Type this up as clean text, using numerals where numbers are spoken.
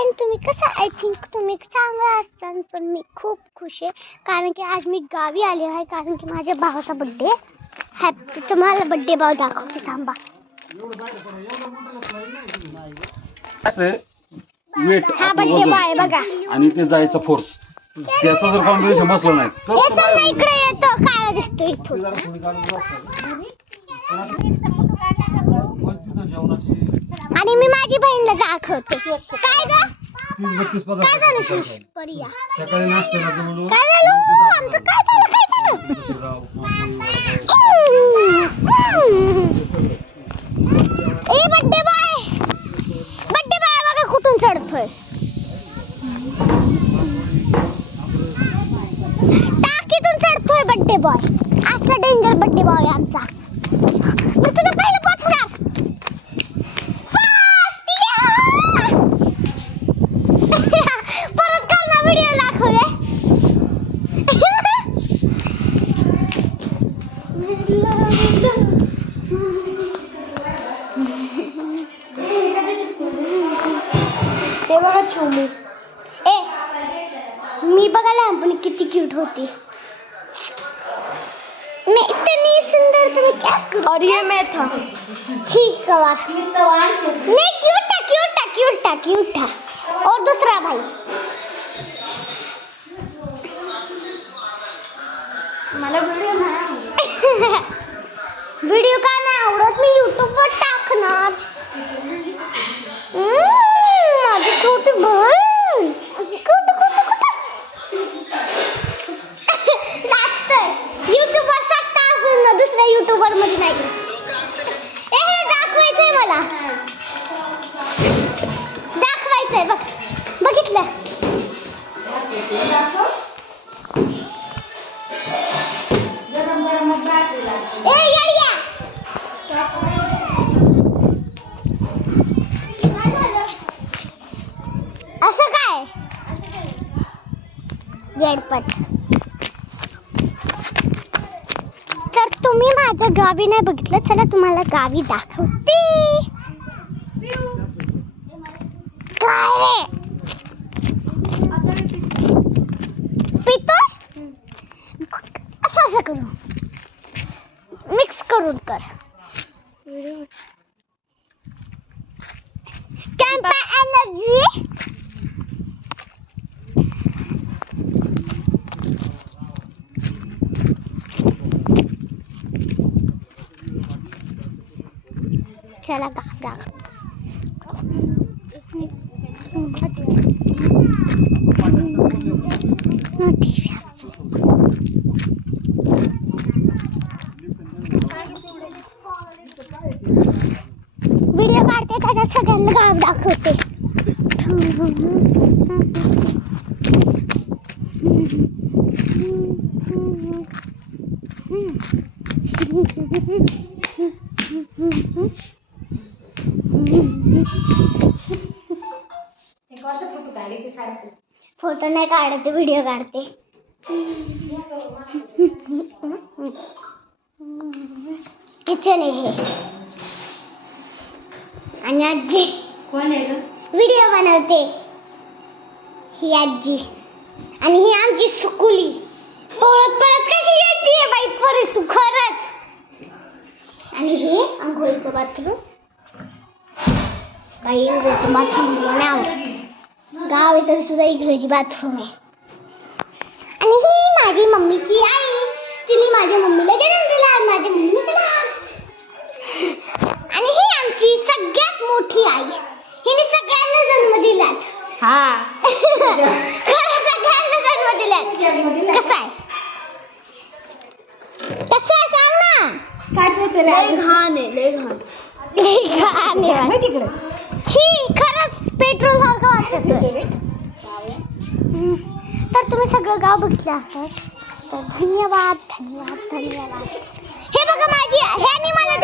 Friend, तुम्ही कसं? I think तुम्ही चांगला असताल, पण मी खूप खुश आहे कारण की आज मी गावी आले आहे कारण की माझ्या भावाचा बर्थडे. हॅपी. तुम्हाला बर्थडे भाव दाखवते, थांबा. हा बर्थडे बॉय आहे बघा. आणि ते जायचं फोर्स त्याचं जर कॉम्बिनेशन बसलं नाही तर इकडे येतो, काळा दिसतो इथून. आणि मी माझी बहीणला दाखवते. काय ग? काय झालं? परिया सकाळी नाश्त्याला जवळ काय झालं? आमचं काय झालं? काय झालं? ए बड्डे बॉय बघा कुठून चढतोय. टाकीतून चढतोय बड्डे बॉय. असला डेंजर बड्डे बॉय आमचा. मी तुला पहिलं पोचणार. परत करणार व्हिडिओ दाखवले. ते बघा छोमू. मी बघा लहानपणी किती क्यूट होती. मैं इतनी सुंदर तो मैं क्या करूं? और ये मैं था. ठीक है बात. नहीं क्यूट था. और दूसरा भाई. मला व्हिडिओ का नाही आवडत, मी YouTube वर टाकणार. माझी छोटी बहीण युट्यूबर सत्ता असून ना दुसऱ्या युट्यूबर मध्ये नाही. हे दाखवायचंय मला. दाखवायचंय बघ. बघितलं? ए येड्या. असं काय येडपट. तर तुम्ही माझ्या गावी नाही बघितलं, चला तुम्हाला गावी दाखवते. काय रे पितो? असं करू, मिक्स करून कर. कॅम्पा एनर्जी. चला दाखव. व्हिडिओ काढते त्याच्यात सगळ्यांना गाव दाखवते. फोटो नाही काढते, व्हिडिओ काढते. किचन आहे हे. आणि आजी कोण आहे ग? व्हिडिओ बनवते. ही आजी. आणि ही आमची सुकुली. पळत कशी येते बाई परत तू खरंच. आणि हे आंघोळीचं बाथरूम. काही इंग्रजी बाथरूम नाही. गाव आहे तर सुद्धा इंग्रजी बाथरूम आहे. आणि ही माझी मम्मीची आई. तिने माझ्या मम्मीला जन्म दिला. माझ्या मम्मीचं नाव. आणि ही आमची सगळ्यात मोठी आई. हिने सगळ्यांना जन्म दिलात. हा सगळ्यांना जन्म दिलात. कसं आहे सांग ना. काय लय घाण आहे, लय घाण. तिकडे खरंच पेट्रोल सारखं वाचत. तर तुम्ही सगळं गाव बघितलं असाल तर धन्यवाद. हे बघा माझी ह्यानी मला